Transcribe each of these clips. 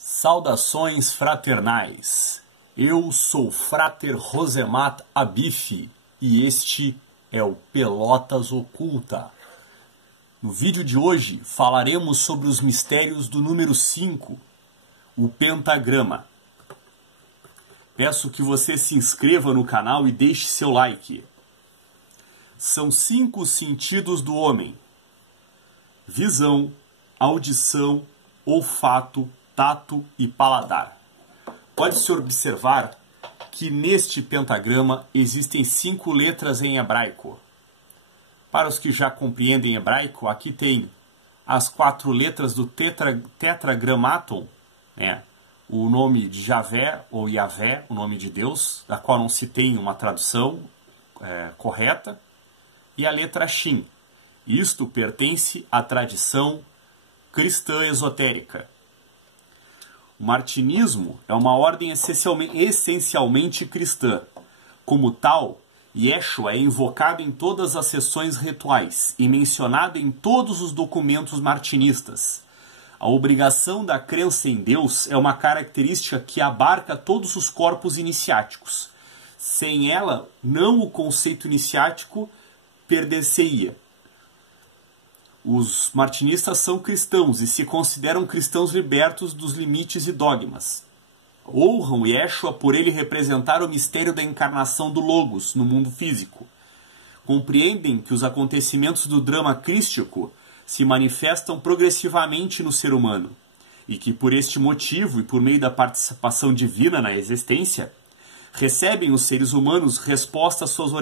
Saudações fraternais, eu sou Frater Rosemat Abif e este é o Pelotas Oculta. No vídeo de hoje falaremos sobre os mistérios do número 5, o pentagrama. Peço que você se inscreva no canal e deixe seu like. São 5 sentidos do homem: visão, audição, olfato, tato e paladar. Pode-se observar que neste pentagrama existem 5 letras em hebraico. Para os que já compreendem hebraico, aqui tem as 4 letras do tetragramaton, né? O nome de Javé ou Yavé, o nome de Deus, da qual não se tem uma tradução correta, e a letra Shin. Isto pertence à tradição cristã esotérica. O martinismo é uma ordem essencialmente cristã. Como tal, Yeshua é invocado em todas as sessões rituais e mencionado em todos os documentos martinistas. A obrigação da crença em Deus é uma característica que abarca todos os corpos iniciáticos. Sem ela, não o conceito iniciático perder-se-ia. Os martinistas são cristãos e se consideram cristãos libertos dos limites e dogmas. Honram Yeshua por ele representar o mistério da encarnação do Logos no mundo físico. Compreendem que os acontecimentos do drama crístico se manifestam progressivamente no ser humano e que por este motivo e por meio da participação divina na existência, recebem os seres humanos resposta às suas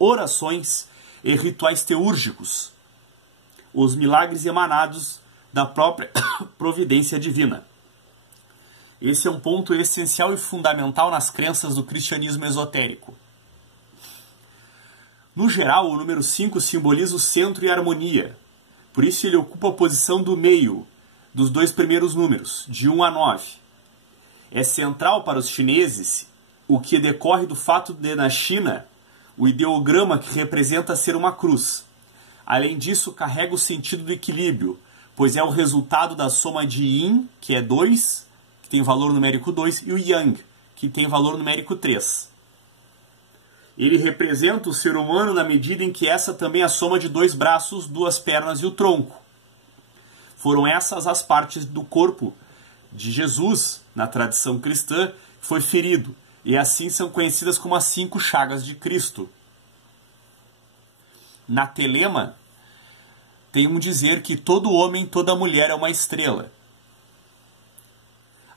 orações e rituais teúrgicos, os milagres emanados da própria providência divina. Esse é um ponto essencial e fundamental nas crenças do cristianismo esotérico. No geral, o número 5 simboliza o centro e a harmonia. Por isso ele ocupa a posição do meio dos 2 primeiros números, de 1 a 9. É central para os chineses o que decorre do fato de, na China, o ideograma que representa ser uma cruz. Além disso, carrega o sentido do equilíbrio, pois é o resultado da soma de Yin, que é 2, que tem valor numérico 2, e o Yang, que tem valor numérico 3. Ele representa o ser humano na medida em que essa também é a soma de 2 braços, 2 pernas e o tronco. Foram essas as partes do corpo de Jesus, na tradição cristã, que foi ferido, e assim são conhecidas como as 5 chagas de Cristo. Na Telema, tem um dizer que todo homem, toda mulher é uma estrela.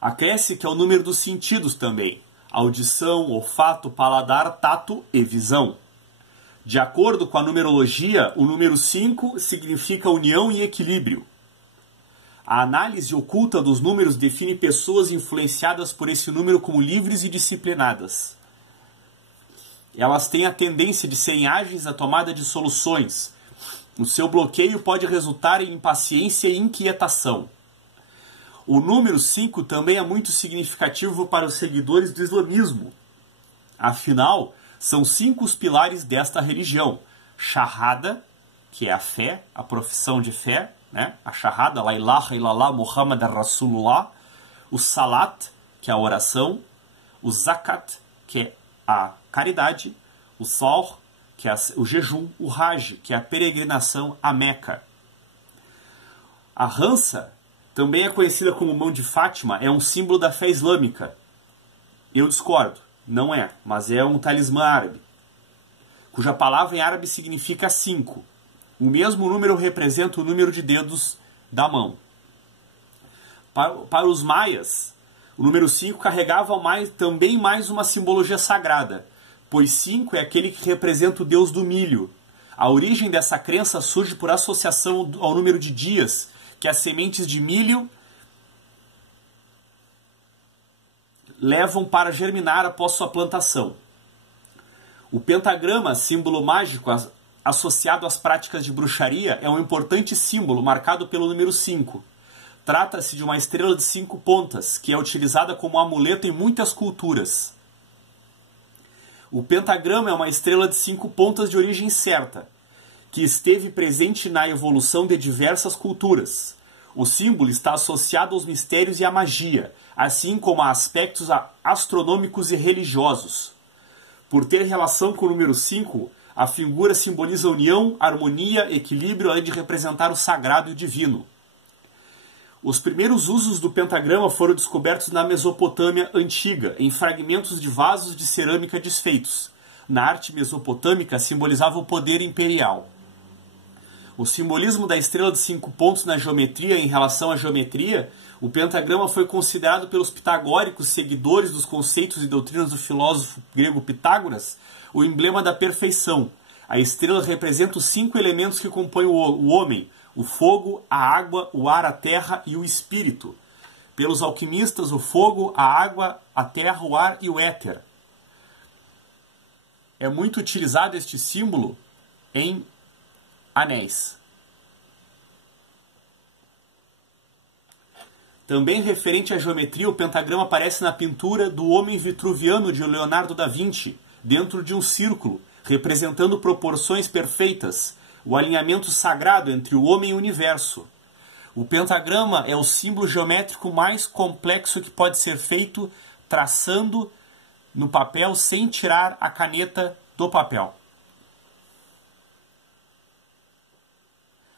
Acresce que é o número dos sentidos também: audição, olfato, paladar, tato e visão. De acordo com a numerologia, o número 5 significa união e equilíbrio. A análise oculta dos números define pessoas influenciadas por esse número como livres e disciplinadas. Elas têm a tendência de serem ágeis na tomada de soluções. O seu bloqueio pode resultar em impaciência e inquietação. O número 5 também é muito significativo para os seguidores do islamismo. Afinal, são 5 os pilares desta religião: Shahada, que é a fé, a profissão de fé, né? A Shahada, La ilaha illallah Muhammad Rasulullah; o Salat, que é a oração; o Zakat, que é a caridade; o Sahr, que é o jejum; o Hajj, que é a peregrinação a Meca. A Hansa, também é conhecida como mão de Fátima, é um símbolo da fé islâmica. Eu discordo, não é, mas é um talismã árabe, cuja palavra em árabe significa 5. O mesmo número representa o número de dedos da mão. Para os maias, o número 5 carregava também mais uma simbologia sagrada, pois 5 é aquele que representa o deus do milho. A origem dessa crença surge por associação ao número de dias que as sementes de milho levam para germinar após sua plantação. O pentagrama, símbolo mágico associado às práticas de bruxaria, é um importante símbolo marcado pelo número 5. Trata-se de uma estrela de 5 pontas, que é utilizada como amuleto em muitas culturas. O pentagrama é uma estrela de 5 pontas de origem certa, que esteve presente na evolução de diversas culturas. O símbolo está associado aos mistérios e à magia, assim como a aspectos astronômicos e religiosos. Por ter relação com o número 5, a figura simboliza união, harmonia, equilíbrio, além de representar o sagrado e o divino. Os primeiros usos do pentagrama foram descobertos na Mesopotâmia antiga, em fragmentos de vasos de cerâmica desfeitos. Na arte mesopotâmica, simbolizava o poder imperial. O simbolismo da estrela de 5 pontos na geometria em relação à geometria, o pentagrama foi considerado pelos pitagóricos, seguidores dos conceitos e doutrinas do filósofo grego Pitágoras, o emblema da perfeição. A estrela representa os 5 elementos que compõem o homem: o fogo, a água, o ar, a terra e o espírito. Pelos alquimistas, o fogo, a água, a terra, o ar e o éter. É muito utilizado este símbolo em anéis. Também referente à geometria, o pentagrama aparece na pintura do Homem Vitruviano de Leonardo da Vinci, dentro de um círculo, representando proporções perfeitas, o alinhamento sagrado entre o homem e o universo. O pentagrama é o símbolo geométrico mais complexo que pode ser feito traçando no papel sem tirar a caneta do papel.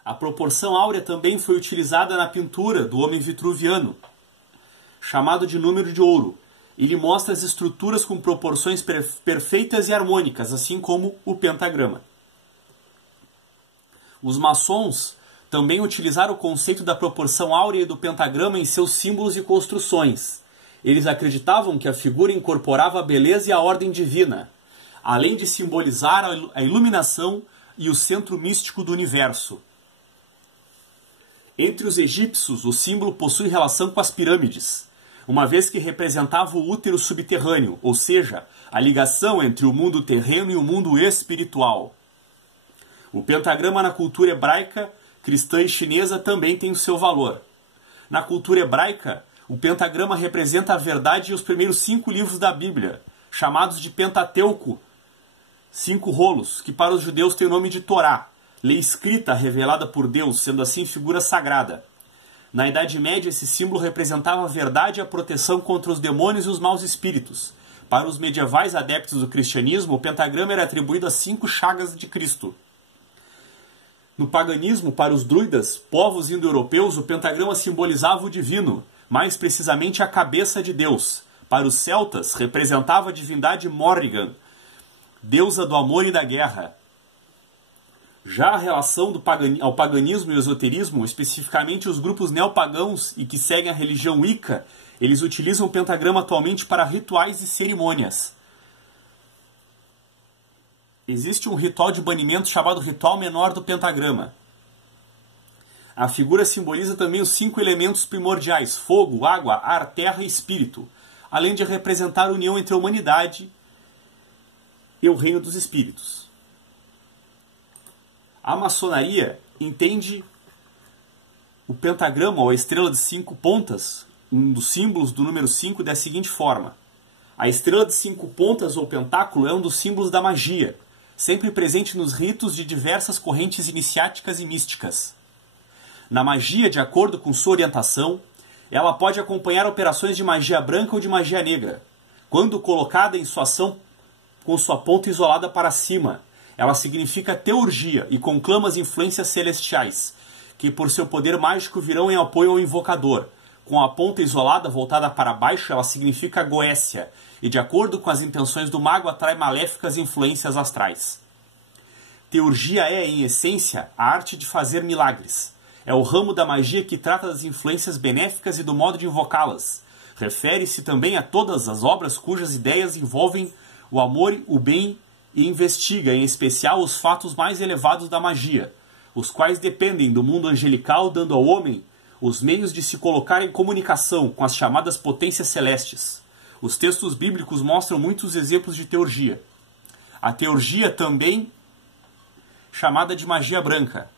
A proporção áurea também foi utilizada na pintura do Homem Vitruviano, chamado de número de ouro. Ele mostra as estruturas com proporções perfeitas e harmônicas, assim como o pentagrama. Os maçons também utilizaram o conceito da proporção áurea e do pentagrama em seus símbolos e construções. Eles acreditavam que a figura incorporava a beleza e a ordem divina, além de simbolizar a iluminação e o centro místico do universo. Entre os egípcios, o símbolo possui relação com as pirâmides, uma vez que representava o útero subterrâneo, ou seja, a ligação entre o mundo terreno e o mundo espiritual. O pentagrama na cultura hebraica, cristã e chinesa também tem o seu valor. Na cultura hebraica, o pentagrama representa a verdade e os primeiros 5 livros da Bíblia, chamados de Pentateuco, 5 rolos, que para os judeus tem o nome de Torá, lei escrita revelada por Deus, sendo assim figura sagrada. Na Idade Média, esse símbolo representava a verdade e a proteção contra os demônios e os maus espíritos. Para os medievais adeptos do cristianismo, o pentagrama era atribuído às 5 chagas de Cristo. No paganismo, para os druidas, povos indo-europeus, o pentagrama simbolizava o divino, mais precisamente a cabeça de Deus. Para os celtas, representava a divindade Morrigan, deusa do amor e da guerra. Já a relação ao paganismo e ao esoterismo, especificamente os grupos neopagãos e que seguem a religião Wicca, eles utilizam o pentagrama atualmente para rituais e cerimônias. Existe um ritual de banimento chamado Ritual Menor do Pentagrama. A figura simboliza também os 5 elementos primordiais: fogo, água, ar, terra e espírito, além de representar a união entre a humanidade e o reino dos espíritos. A maçonaria entende o pentagrama, ou a estrela de 5 pontas, um dos símbolos do número 5, da seguinte forma. A estrela de 5 pontas, ou pentáculo, é um dos símbolos da magia, sempre presente nos ritos de diversas correntes iniciáticas e místicas. Na magia, de acordo com sua orientação, ela pode acompanhar operações de magia branca ou de magia negra. Quando colocada em sua ação com sua ponta isolada para cima, ela significa teurgia e conclama as influências celestiais, que por seu poder mágico virão em apoio ao invocador. Com a ponta isolada voltada para baixo, ela significa goécia, e de acordo com as intenções do mago, atrai maléficas influências astrais. Teurgia é, em essência, a arte de fazer milagres. É o ramo da magia que trata das influências benéficas e do modo de invocá-las. Refere-se também a todas as obras cujas ideias envolvem o amor, o bem e investiga, em especial, os fatos mais elevados da magia, os quais dependem do mundo angelical, dando ao homem os meios de se colocar em comunicação com as chamadas potências celestes. Os textos bíblicos mostram muitos exemplos de teurgia. A teurgia também chamada de magia branca.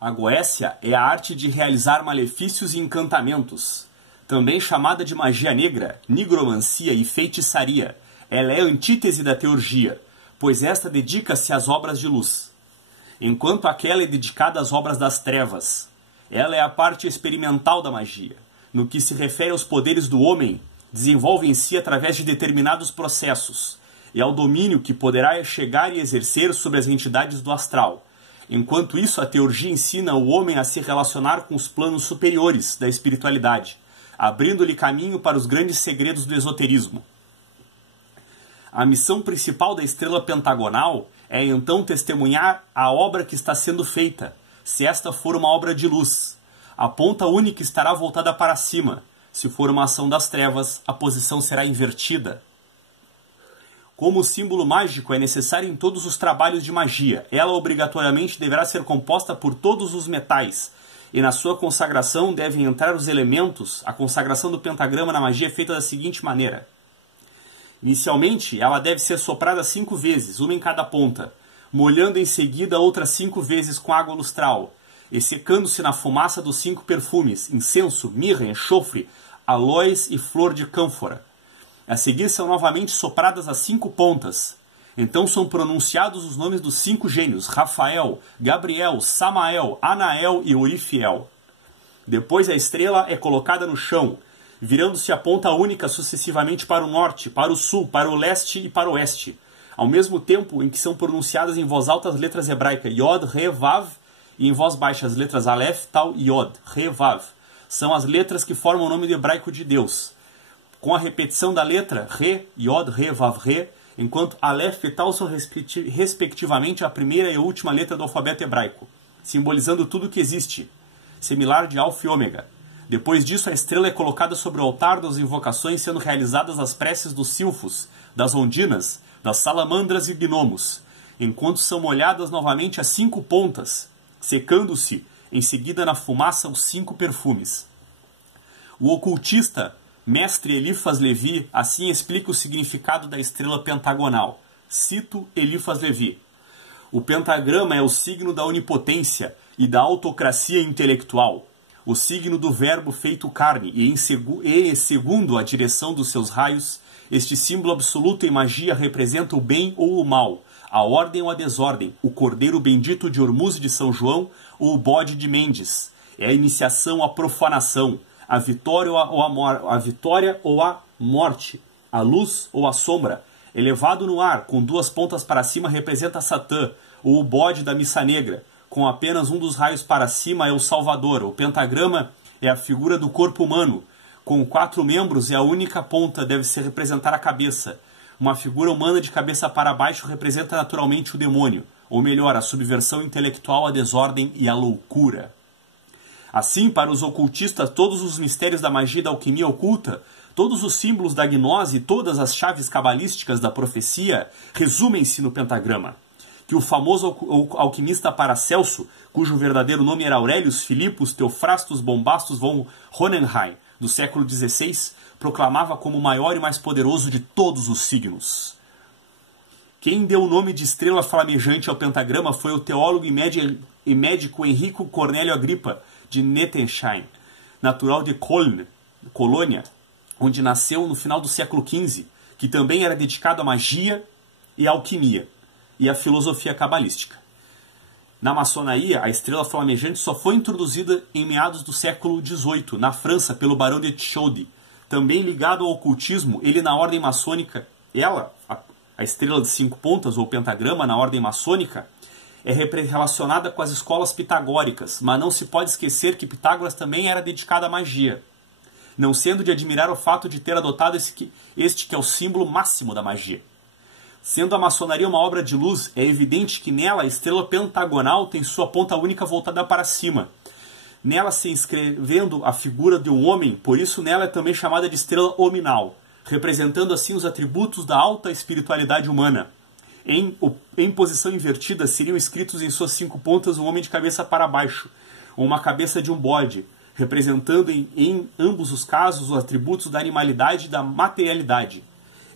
A goécia é a arte de realizar malefícios e encantamentos. Também chamada de magia negra, nigromancia e feitiçaria. Ela é a antítese da teurgia, pois esta dedica-se às obras de luz, enquanto aquela é dedicada às obras das trevas. Ela é a parte experimental da magia. No que se refere aos poderes do homem, desenvolve em si através de determinados processos, e ao domínio que poderá chegar e exercer sobre as entidades do astral. Enquanto isso, a teurgia ensina o homem a se relacionar com os planos superiores da espiritualidade, abrindo-lhe caminho para os grandes segredos do esoterismo. A missão principal da estrela pentagonal é então testemunhar a obra que está sendo feita, se esta for uma obra de luz. A ponta única estará voltada para cima. Se for uma ação das trevas, a posição será invertida. Como símbolo mágico é necessário em todos os trabalhos de magia, ela obrigatoriamente deverá ser composta por todos os metais, e na sua consagração devem entrar os elementos. A consagração do pentagrama na magia é feita da seguinte maneira. Inicialmente, ela deve ser soprada 5 vezes, uma em cada ponta, molhando em seguida outras 5 vezes com água lustral, e secando-se na fumaça dos 5 perfumes, incenso, mirra, enxofre, aloés e flor de cânfora. A seguir são novamente sopradas as 5 pontas. Então são pronunciados os nomes dos 5 gênios, Rafael, Gabriel, Samael, Anael e Orifiel. Depois a estrela é colocada no chão, virando-se a ponta única sucessivamente para o norte, para o sul, para o leste e para o oeste, ao mesmo tempo em que são pronunciadas em voz alta as letras hebraicas Yod, Re, Vav, e em voz baixa as letras Aleph, Tal e Yod, Re, Vav. São as letras que formam o nome hebraico de Deus, com a repetição da letra Re, Yod, Re, Vav, Re, enquanto Aleph e Tal são respectivamente a primeira e a última letra do alfabeto hebraico, simbolizando tudo que existe, similar de Alfa e Ômega. Depois disso, a estrela é colocada sobre o altar das invocações, sendo realizadas as preces dos silfos, das ondinas, das salamandras e gnomos, enquanto são molhadas novamente as 5 pontas, secando-se em seguida na fumaça os 5 perfumes. O ocultista mestre Eliphas Levi assim explica o significado da estrela pentagonal. Cito Eliphas Levi. O pentagrama é o signo da onipotência e da autocracia intelectual, o signo do verbo feito carne, e segundo a direção dos seus raios, este símbolo absoluto em magia representa o bem ou o mal, a ordem ou a desordem, o cordeiro bendito de Hormuz de São João ou o bode de Mendes. É a iniciação à profanação, a vitória ou a morte, a luz ou a sombra. Elevado no ar, com 2 pontas para cima, representa Satã, ou o bode da missa negra. Com apenas um dos raios para cima é o Salvador. O pentagrama é a figura do corpo humano. Com 4 membros, e a única ponta deve ser representar a cabeça. Uma figura humana de cabeça para baixo representa naturalmente o demônio, ou melhor, a subversão intelectual, a desordem e a loucura. Assim, para os ocultistas, todos os mistérios da magia e da alquimia oculta, todos os símbolos da gnose e todas as chaves cabalísticas da profecia resumem-se no pentagrama, que o famoso alquimista Paracelso, cujo verdadeiro nome era Aurelius Philippus Theophrastus Bombastus von Hohenheim, do século XVI, proclamava como o maior e mais poderoso de todos os signos. Quem deu o nome de estrela flamejante ao pentagrama foi o teólogo e médico Henrico Cornélio Agripa, de Nettesheim, natural de Colônia, onde nasceu no final do século XV, que também era dedicado à magia e à alquimia, e à filosofia cabalística. Na maçonaria, a estrela flamejante só foi introduzida em meados do século XVIII, na França, pelo barão de Chaudy. Também ligado ao ocultismo, ele na ordem maçônica, a estrela de 5 pontas, ou pentagrama na ordem maçônica, é relacionada com as escolas pitagóricas, mas não se pode esquecer que Pitágoras também era dedicado à magia, não sendo de admirar o fato de ter adotado este que é o símbolo máximo da magia. Sendo a maçonaria uma obra de luz, é evidente que nela a estrela pentagonal tem sua ponta única voltada para cima, nela se inscrevendo a figura de um homem, por isso nela é também chamada de estrela hominal, representando assim os atributos da alta espiritualidade humana. Em posição invertida, seriam escritos em suas 5 pontas um homem de cabeça para baixo, ou uma cabeça de um bode, representando em ambos os casos os atributos da animalidade e da materialidade.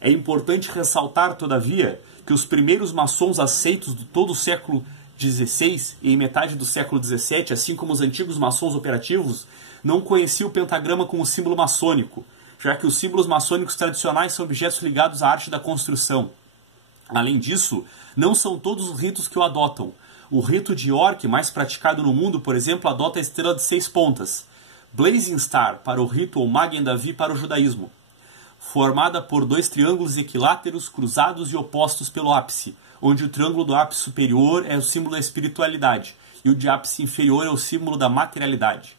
É importante ressaltar, todavia, que os primeiros maçons aceitos de todo o século XVI e em metade do século XVII, assim como os antigos maçons operativos, não conheciam o pentagrama como símbolo maçônico, já que os símbolos maçônicos tradicionais são objetos ligados à arte da construção. Além disso, não são todos os ritos que o adotam. O rito de York, mais praticado no mundo, por exemplo, adota a estrela de 6 pontas, Blazing Star para o rito ou Magen David para o judaísmo, formada por 2 triângulos equiláteros cruzados e opostos pelo ápice, onde o triângulo do ápice superior é o símbolo da espiritualidade e o de ápice inferior é o símbolo da materialidade.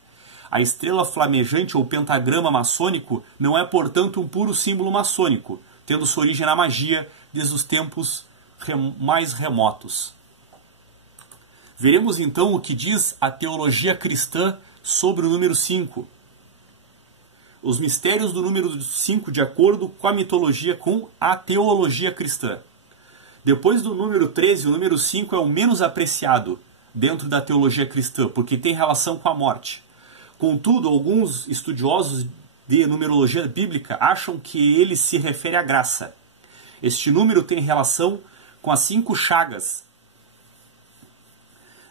A estrela flamejante ou pentagrama maçônico não é, portanto, um puro símbolo maçônico, tendo sua origem na magia desde os tempos mais remotos. Veremos então o que diz a teologia cristã sobre o número 5. Os mistérios do número 5 de acordo com a mitologia, com a teologia cristã. Depois do número 13, o número 5 é o menos apreciado dentro da teologia cristã, porque tem relação com a morte. Contudo, alguns estudiosos de numerologia bíblica acham que ele se refere à graça. Este número tem relação com as 5 chagas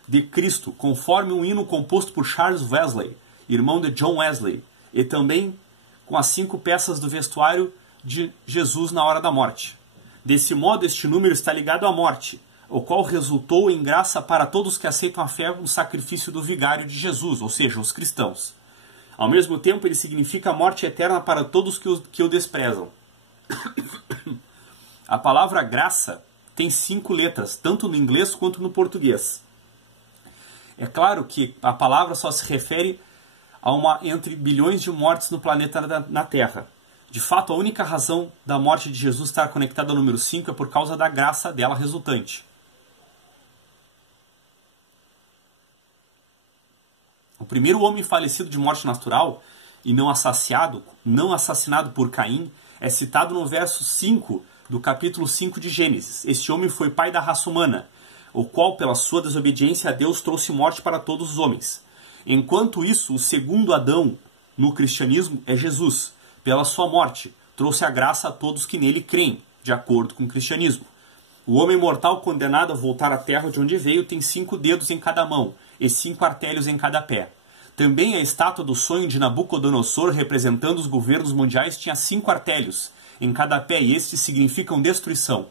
de Cristo, conforme um hino composto por Charles Wesley, irmão de John Wesley, e também com as 5 peças do vestuário de Jesus na hora da morte. Desse modo, este número está ligado à morte, o qual resultou em graça para todos que aceitam a fé no sacrifício do vigário de Jesus, ou seja, os cristãos. Ao mesmo tempo, ele significa a morte eterna para todos que o desprezam. A palavra graça tem 5 letras, tanto no inglês quanto no português. É claro que a palavra só se refere a uma entre bilhões de mortes no planeta na Terra. De fato, a única razão da morte de Jesus estar conectada ao número 5 é por causa da graça dela resultante. O primeiro homem falecido de morte natural e não assassinado por Caim, é citado no verso 5 do capítulo 5 de Gênesis. Este homem foi pai da raça humana, o qual, pela sua desobediência a Deus, trouxe morte para todos os homens. Enquanto isso, o segundo Adão no cristianismo é Jesus. Pela sua morte, trouxe a graça a todos que nele creem, de acordo com o cristianismo. O homem mortal condenado a voltar à terra de onde veio tem 5 dedos em cada mão e 5 artérios em cada pé. Também a estátua do sonho de Nabucodonosor, representando os governos mundiais, tinha 5 artérios em cada pé, e estes significam destruição.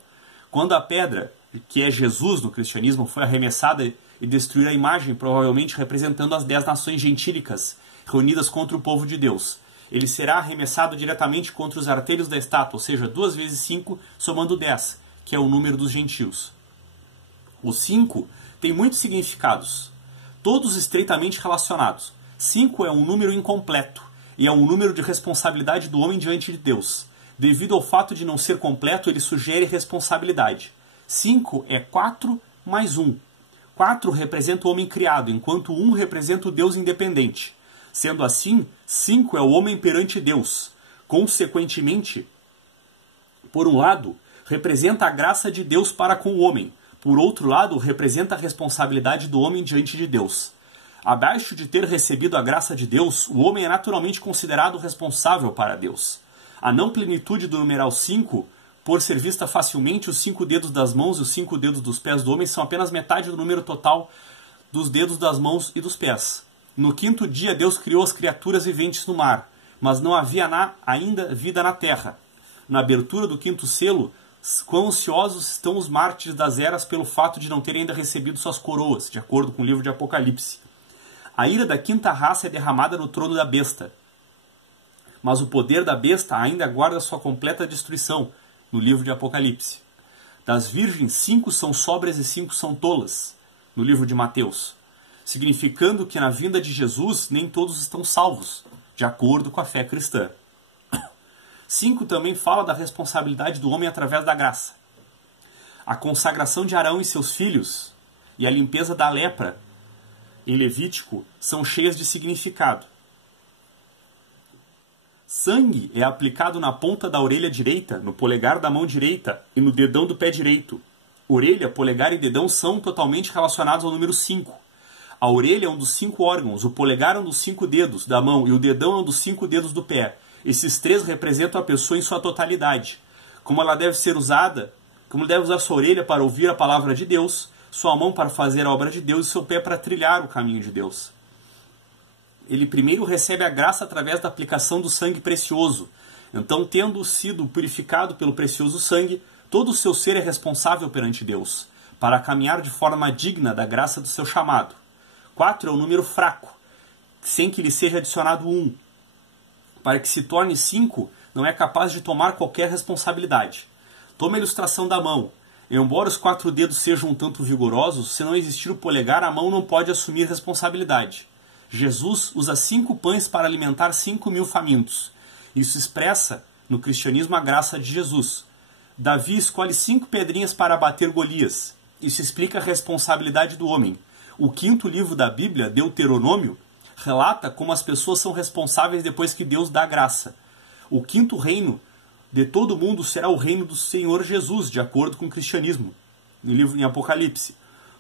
Quando a pedra, que é Jesus no cristianismo, foi arremessada e destruir a imagem, provavelmente representando as 10 nações gentílicas reunidas contra o povo de Deus. Ele será arremessado diretamente contra os artérios da estátua, ou seja, 2 vezes 5, somando 10, que é o número dos gentios. O 5 tem muitos significados, todos estreitamente relacionados. 5 é um número incompleto e é um número de responsabilidade do homem diante de Deus. Devido ao fato de não ser completo, ele sugere responsabilidade. 5 é 4 mais 1. 4 representa o homem criado, enquanto 1 representa o Deus independente. Sendo assim, 5 é o homem perante Deus. Consequentemente, por um lado, representa a graça de Deus para com o homem. Por outro lado, representa a responsabilidade do homem diante de Deus. Abaixo de ter recebido a graça de Deus, o homem é naturalmente considerado responsável para Deus. A não plenitude do numeral 5, por ser vista facilmente, os 5 dedos das mãos e os 5 dedos dos pés do homem são apenas metade do número total dos dedos das mãos e dos pés. No 5º dia, Deus criou as criaturas viventes no mar, mas não havia ainda vida na terra. Na abertura do 5º selo, quão ansiosos estão os mártires das eras pelo fato de não terem ainda recebido suas coroas, de acordo com o livro de Apocalipse. A ira da 5ª raça é derramada no trono da besta, mas o poder da besta ainda aguarda sua completa destruição, no livro de Apocalipse. Das virgens, 5 são sóbrias e 5 são tolas, no livro de Mateus, significando que na vinda de Jesus nem todos estão salvos, de acordo com a fé cristã. 5 também fala da responsabilidade do homem através da graça. A consagração de Arão e seus filhos e a limpeza da lepra em Levítico são cheias de significado. Sangue é aplicado na ponta da orelha direita, no polegar da mão direita e no dedão do pé direito. Orelha, polegar e dedão são totalmente relacionados ao número 5. A orelha é um dos 5 órgãos, o polegar é um dos 5 dedos da mão e o dedão é um dos 5 dedos do pé. Esses 3 representam a pessoa em sua totalidade. Como ela deve ser usada, como deve usar sua orelha para ouvir a palavra de Deus, sua mão para fazer a obra de Deus e seu pé para trilhar o caminho de Deus. Ele primeiro recebe a graça através da aplicação do sangue precioso. Então, tendo sido purificado pelo precioso sangue, Todo o seu ser é responsável perante Deus, para caminhar de forma digna da graça do seu chamado. 4 é um número fraco, sem que lhe seja adicionado 1. Para que se torne 5, não é capaz de tomar qualquer responsabilidade. Toma a ilustração da mão. Embora os 4 dedos sejam um tanto vigorosos, se não existir o polegar, a mão não pode assumir responsabilidade. Jesus usa 5 pães para alimentar 5.000 famintos. Isso expressa, no cristianismo, a graça de Jesus. Davi escolhe 5 pedrinhas para abater Golias. Isso explica a responsabilidade do homem. O 5º livro da Bíblia, Deuteronômio, relata como as pessoas são responsáveis depois que Deus dá graça. O 5º reino de todo mundo será o reino do Senhor Jesus, de acordo com o cristianismo, no livro em Apocalipse.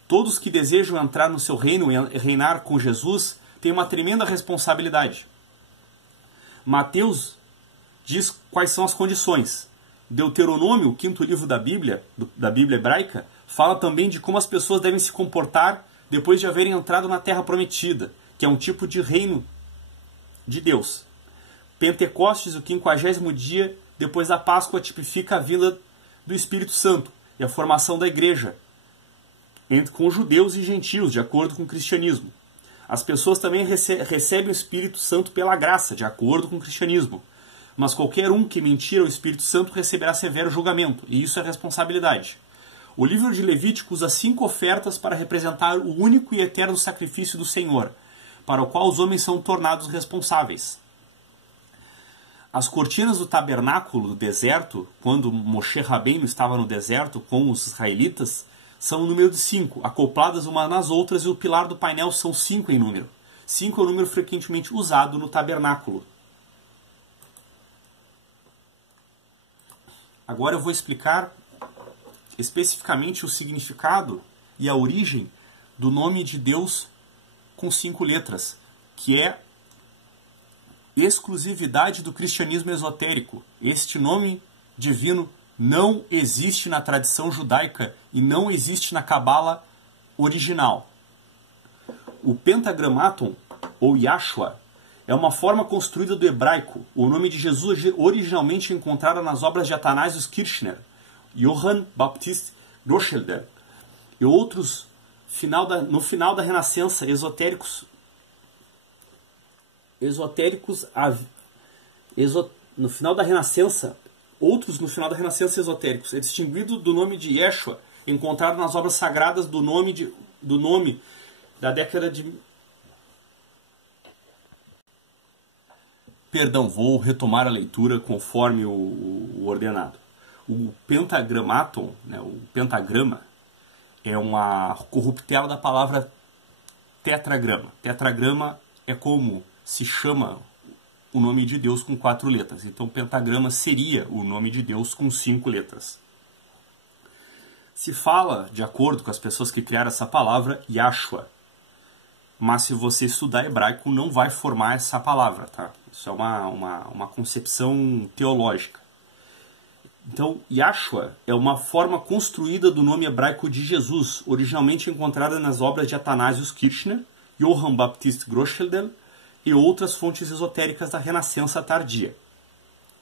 Todos que desejam entrar no seu reino e reinar com Jesus têm uma tremenda responsabilidade. Mateus diz quais são as condições. Deuteronômio, o 5º livro da Bíblia hebraica, fala também de como as pessoas devem se comportar depois de haverem entrado na Terra Prometida, que é um tipo de reino de Deus. Pentecostes, o 50º dia depois da Páscoa, tipifica a vinda do Espírito Santo e a formação da igreja, com judeus e gentios, de acordo com o cristianismo. As pessoas também recebem o Espírito Santo pela graça, de acordo com o cristianismo. Mas qualquer um que mentir ao Espírito Santo receberá severo julgamento, e isso é responsabilidade. O livro de Levítico usa 5 ofertas para representar o único e eterno sacrifício do Senhor, para o qual os homens são tornados responsáveis. As cortinas do tabernáculo do deserto, quando Moshe Rabbeinu estava no deserto com os israelitas, são o número de 5, acopladas umas nas outras, e o pilar do painel são 5 em número. 5 é o número frequentemente usado no tabernáculo. Agora eu vou explicar especificamente o significado e a origem do nome de Deus com 5 letras, que é exclusividade do cristianismo esotérico. Este nome divino não existe na tradição judaica e não existe na Cabala original. O Pentagramaton, ou Yahshua, é uma forma construída do hebraico. O nome de Jesus originalmente encontrado nas obras de Athanasius Kirchner, Johann Baptist Rothschild e outros no final da Renascença, no final da Renascença, outros no final da Renascença esotéricos. É distinguido do nome de Yeshua, encontrado nas obras sagradas do nome da década de... Perdão, vou retomar a leitura conforme o ordenado. O Pentagramaton, né, o pentagrama, é uma corruptela da palavra tetragrama. Tetragrama é como se chama o nome de Deus com 4 letras. Então, pentagrama seria o nome de Deus com 5 letras. Se fala, de acordo com as pessoas que criaram essa palavra, Yahshua. Mas se você estudar hebraico, não vai formar essa palavra, tá? Isso é uma concepção teológica. Então, Yahshua é uma forma construída do nome hebraico de Jesus, originalmente encontrada nas obras de Athanasius Kirchner, Johann Baptist Rothschild e outras fontes esotéricas da Renascença tardia.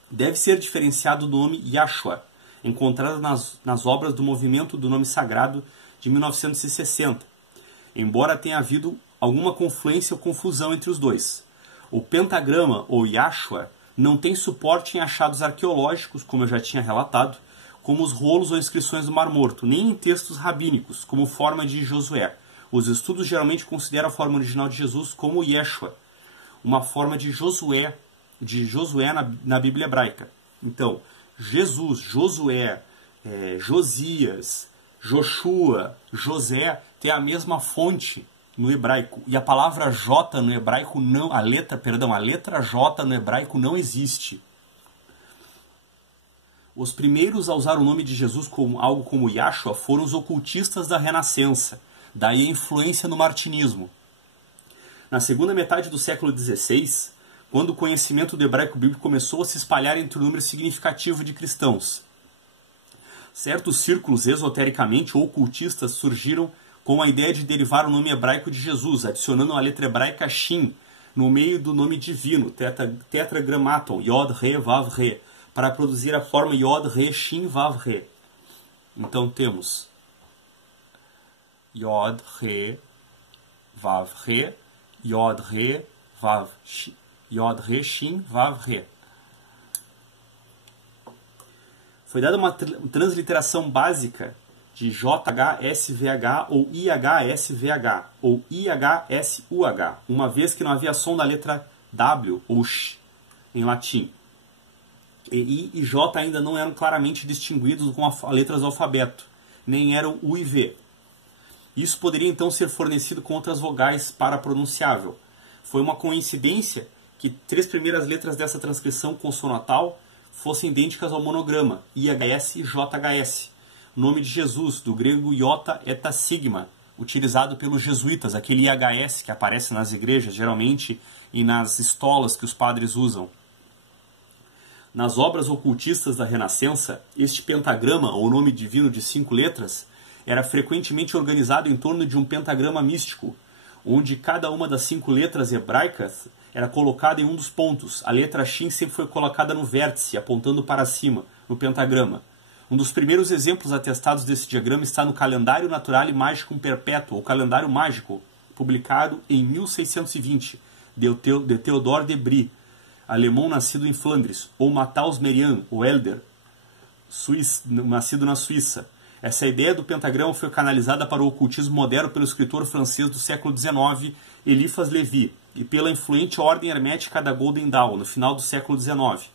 Deve ser diferenciado do nome Yahshua, encontrado nas obras do Movimento do Nome Sagrado de 1960, embora tenha havido alguma confluência ou confusão entre os dois. O pentagrama, ou Yahshua, não tem suporte em achados arqueológicos, como eu já tinha relatado, como os rolos ou inscrições do Mar Morto, nem em textos rabínicos, como forma de Josué. Os estudos geralmente consideram a forma original de Jesus como Yeshua, uma forma de Josué na Bíblia hebraica. Então, Jesus, Josué, Josias, Joshua, José, tem a mesma fonte no hebraico. E a palavra J no hebraico não, a letra J no hebraico não existe. Os primeiros a usar o nome de Jesus como algo como Yahshua foram os ocultistas da Renascença, daí a influência no martinismo. Na segunda metade do século XVI, quando o conhecimento do hebraico bíblico começou a se espalhar entre um número significativo de cristãos, certos círculos esotericamente ou ocultistas surgiram com a ideia de derivar o nome hebraico de Jesus, adicionando a letra hebraica Shin no meio do nome divino, tetragramaton, Yod, Re, Vav, Re, para produzir a forma Yod, Re, Shin, Vav, Re. Então temos Yod, Re, Vav, Re, Yod, Re, Vav, Yod, Re, Shin, Vav, Re. Foi dada uma transliteração básica de JHSVH ou IHSVH ou IHSUH, uma vez que não havia som da letra W ou Sh em latim. E I e J ainda não eram claramente distinguidos com as letras do alfabeto, nem eram U e V. Isso poderia então ser fornecido com outras vogais para pronunciável. Foi uma coincidência que 3 primeiras letras dessa transcrição consonantal fossem idênticas ao monograma IHS e JHS, nome de Jesus, do grego Iota eta sigma, utilizado pelos jesuítas, aquele IHS que aparece nas igrejas geralmente e nas estolas que os padres usam. Nas obras ocultistas da Renascença, este pentagrama, ou nome divino de 5 letras, era frequentemente organizado em torno de um pentagrama místico, onde cada uma das 5 letras hebraicas era colocada em um dos pontos. A letra Shin sempre foi colocada no vértice, apontando para cima, no pentagrama. Um dos primeiros exemplos atestados desse diagrama está no Calendário Naturale Magicum Perpetuum, ou Calendário Mágico, publicado em 1620, de Theodore de Brie, alemão nascido em Flandres, ou Matthaus Merian, o Elder, nascido na Suíça. Essa ideia do pentagrama foi canalizada para o ocultismo moderno pelo escritor francês do século XIX, Eliphas Lévy, e pela influente ordem hermética da Golden Dawn, no final do século XIX.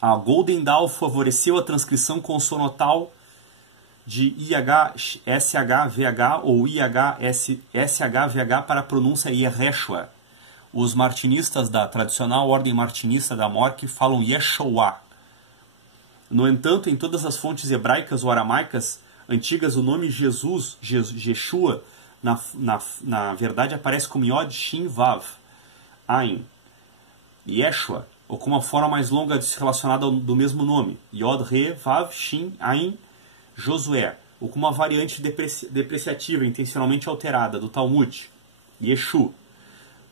A Golden Dawn favoreceu a transcrição consonantal de IHSHVH ou IHSHVH para a pronúncia Yeshua. Os martinistas da tradicional ordem martinista da Mork falam Yeshua. No entanto, em todas as fontes hebraicas ou aramaicas antigas, o nome Jesus, Yeshua, na verdade aparece como Yod, Shin, Vav, Ain. Yeshua, ou com uma forma mais longa relacionada do mesmo nome, Yod, Re, Vav, Shin, Ain, Josué, ou com uma variante depreciativa intencionalmente alterada do Talmud, Yeshu,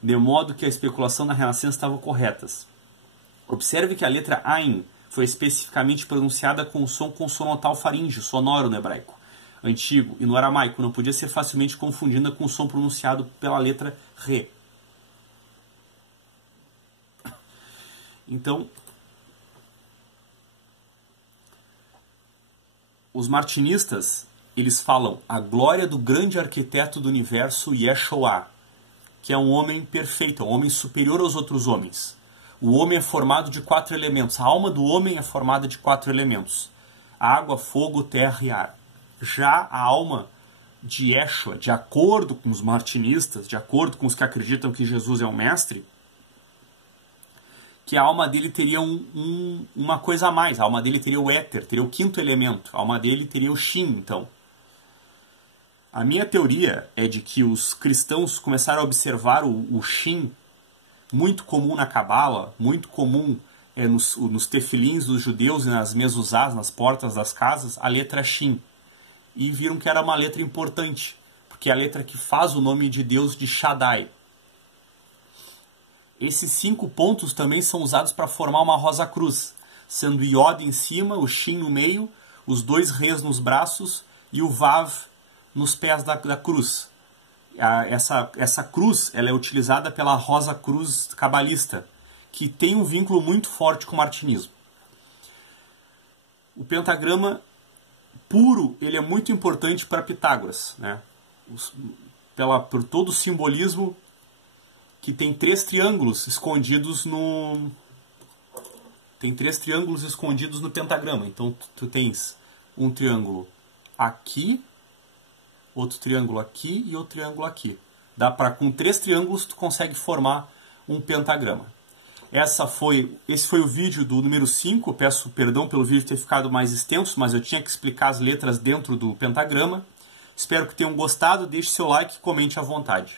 de modo que a especulação da Renascença estava correta. Observe que a letra Ain foi especificamente pronunciada com o som consonantal faríngeo, sonoro no hebraico antigo, e no aramaico não podia ser facilmente confundida com o som pronunciado pela letra Re. Então, os martinistas, eles falam a glória do grande arquiteto do universo, Yeshua, que é um homem perfeito, um homem superior aos outros homens. O homem é formado de 4 elementos. A alma do homem é formada de 4 elementos: água, fogo, terra e ar. Já a alma de Yeshua, de acordo com os martinistas, de acordo com os que acreditam que Jesus é um mestre, que a alma dele teria uma coisa a mais. A alma dele teria o éter, teria o 5º elemento. A alma dele teria o Shin, então. A minha teoria é de que os cristãos começaram a observar o Shin, muito comum na Cabala, muito comum nos tefilins dos judeus e nas mezuzás, nas portas das casas, a letra Shin. E viram que era uma letra importante, porque é a letra que faz o nome de Deus de Shaddai. Esses 5 pontos também são usados para formar uma rosa cruz, sendo o Yod em cima, o Shin no meio, os 2 Res nos braços e o Vav nos pés da cruz. Essa cruz ela é utilizada pela Rosa Cruz cabalista, que tem um vínculo muito forte com o martinismo. O pentagrama puro ele é muito importante para Pitágoras, né? Por todo o simbolismo que tem 3 triângulos escondidos no... Tem 3 triângulos escondidos no pentagrama. Então tu tens um triângulo aqui, outro triângulo aqui e outro triângulo aqui. Com 3 triângulos tu consegue formar um pentagrama. Esse foi o vídeo do número 5. Eu peço perdão pelo vídeo ter ficado mais extenso, mas eu tinha que explicar as letras dentro do pentagrama. Espero que tenham gostado. Deixe seu like e comente à vontade.